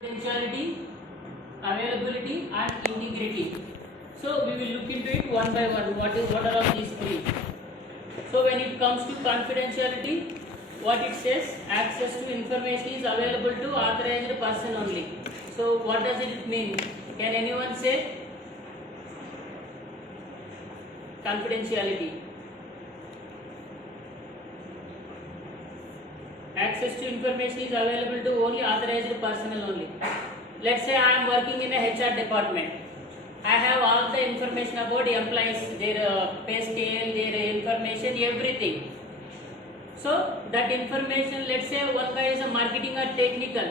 Confidentiality, availability and integrity. So we will look into it one by one. What are all these three? So when it comes to confidentiality, what it says, access to information is available to authorized person only. So what does it mean? Can anyone say? Confidentiality. Access to information is available to only authorized personnel only. Let's say I am working in a HR department. I have all the information about employees, their pay scale, their information, everything. So that information, let's say one guy is a marketing or technical.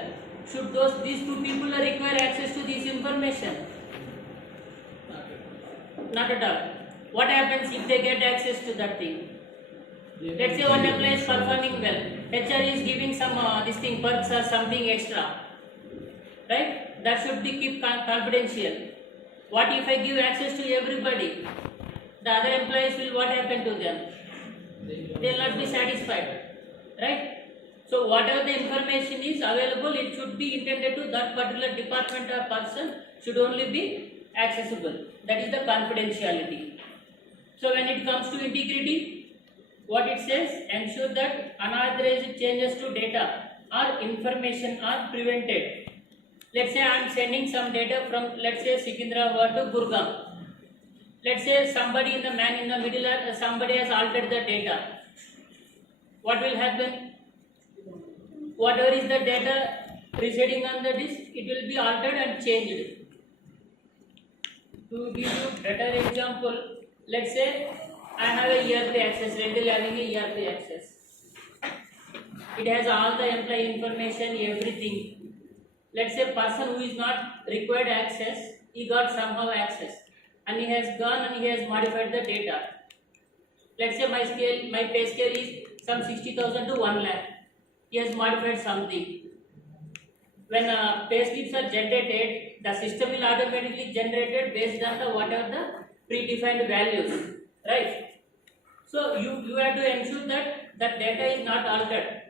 Should these two people require access to this information? Not at all. What happens if they get access to that thing? Let's say one employee is performing well. HR is giving some perks or something extra, right? That should be kept confidential. What if I give access to everybody? The other employees will, what happen to them? They will not be satisfied, right? So whatever the information is available, it should be intended to that particular department or person, should only be accessible. That is the confidentiality. So when it comes to integrity, what it says, ensure that unauthorized changes to data or information are prevented. Let's say I am sending some data from, let's say, Secunderabad to Gurgaon. Let's say somebody in the man in the middle, somebody has altered the data. What will happen? Whatever is the data residing on the disk, it will be altered and changed. To give you better example, let's say I have a ERP access, Reddill having a ERP access. It has all the employee information, everything. Let's say person who is not required access, he got somehow access. And he has gone and he has modified the data. Let's say my pay scale is some 60,000 to 1 lakh. He has modified something. When pay slips are generated, the system will automatically generate it based on the whatever the predefined values. Right? So you have to ensure that that data is not altered.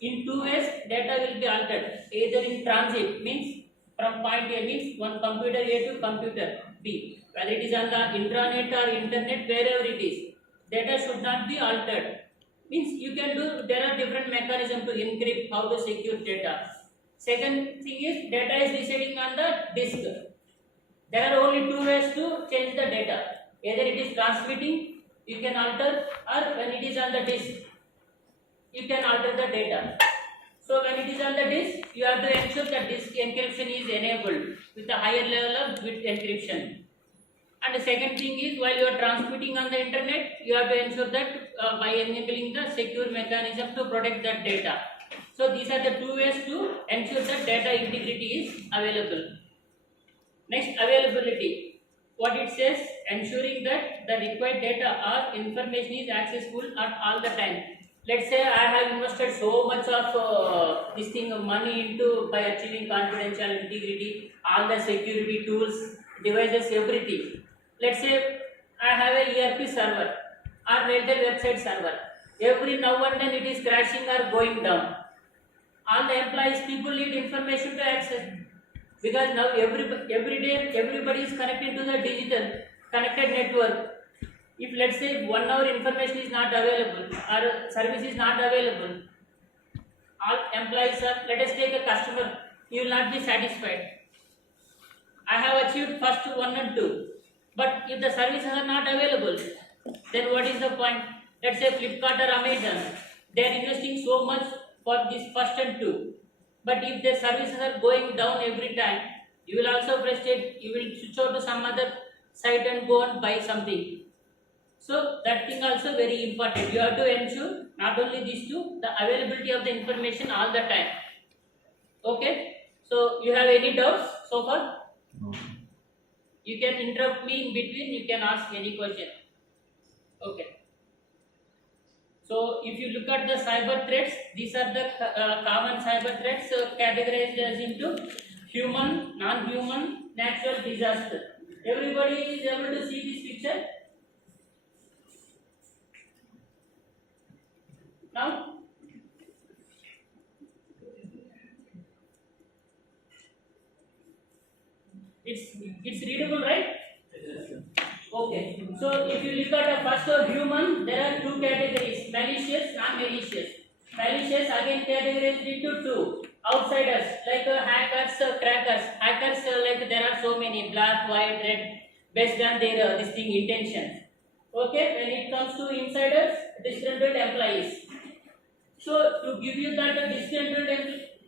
In two ways, data will be altered. Either in transit, means from point A, means one computer A to computer B. Whether it is on the intranet or internet, wherever it is, data should not be altered. Means you can do, there are different mechanisms to encrypt, how to secure data. Second thing is, data is residing on the disk. There are only two ways to change the data. Either it is transmitting, you can alter, or when it is on the disk, you can alter the data. So when it is on the disk, you have to ensure that disk encryption is enabled with a higher level of bit encryption. And the second thing is, while you are transmitting on the internet, you have to ensure that by enabling the secure mechanism to protect that data. So these are the two ways to ensure that data integrity is available. Next, availability. What it says, ensuring that the required data or information is accessible at all the time. Let's say I have invested so much of money into by achieving confidential integrity, all the security tools, devices, everything. Let's say I have a ERP server or Reddill website server. Every now and then it is crashing or going down. All the employees, people need information to access. Because now every day everybody is connected to the digital connected network. If let's say 1 hour information is not available or service is not available, all employees are, let us take a customer, he will not be satisfied. I have achieved first 1 and 2, but if the services are not available, then what is the point? Let's say Flipkart or Amazon, they are investing so much for this first and 2. But if the services are going down every time, you will also frustrate, you will switch out to some other site and go and buy something. So that thing also very important. You have to ensure not only these two, the availability of the information all the time. Okay? So you have any doubts so far? No. You can interrupt me in between, you can ask any question. Okay. So if you look at the cyber threats, these are the common cyber threats categorized as into human, non-human, natural disaster. Everybody is able to see this picture? Now? It's readable, right? Okay. So if you look at the first of human, there are two categories: malicious, non-malicious. Malicious again categorized into two. Outsiders like hackers, crackers. Hackers like there are so many black, white, red, based on their this thing intentions. Okay. When it comes to insiders, disgruntled employees. So to give you that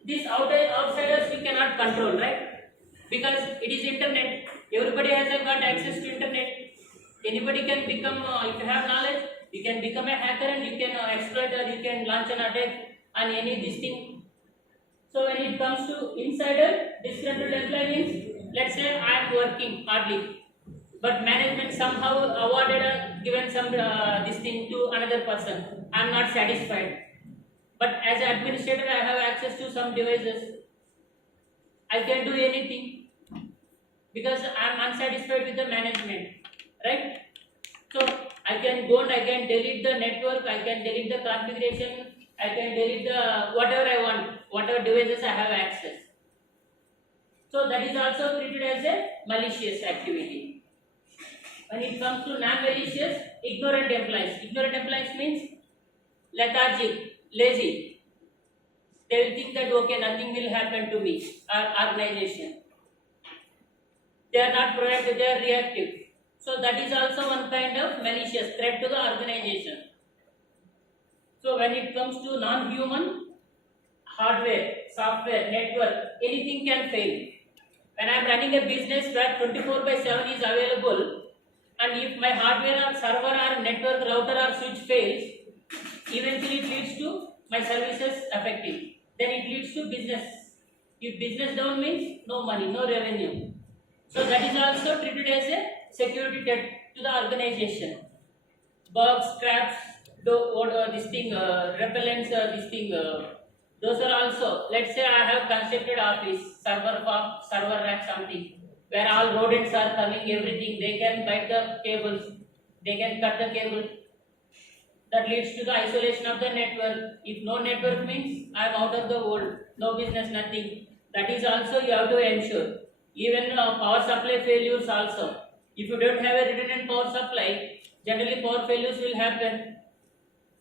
these outsiders we cannot control, right? Because it is internet. Everybody has got access to internet. Anybody can become, if you have knowledge, you can become a hacker and you can exploit or you can launch an attack on any this thing. So when it comes to insider, disgruntled employee means, let's say I am working hardly, but management somehow awarded or given some this thing to another person. I am not satisfied. But as an administrator, I have access to some devices. I can do anything because I am unsatisfied with the management, right? So I can go and I can delete the network, I can delete the configuration, I can delete the whatever I want, whatever devices I have access. So that is also treated as a malicious activity. When it comes to non-malicious, ignorant employees. Ignorant employees means lethargic, lazy. They will think that okay, nothing will happen to me or organization. They are not proactive, they are reactive. So that is also one kind of malicious threat to the organization. So when it comes to non-human, hardware, software, network, anything can fail. When I am running a business where 24/7 is available, and if my hardware or server or network router or switch fails, eventually it leads to my services affecting. Then it leads to business. If business down means no money, no revenue. So that is also treated as a security threat to the organization. Bugs, traps, this thing, repellents, this thing, those are also. Let's say I have constructed office, server farm, server rack, something where all rodents are coming, everything. They can bite the cables, they can cut the cable. That leads to the isolation of the network. If no network means I am out of the world, no business, nothing. That is also you have to ensure. Even power supply failures also. If you don't have a redundant power supply, generally power failures will happen.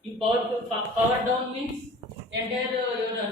If power down means entire your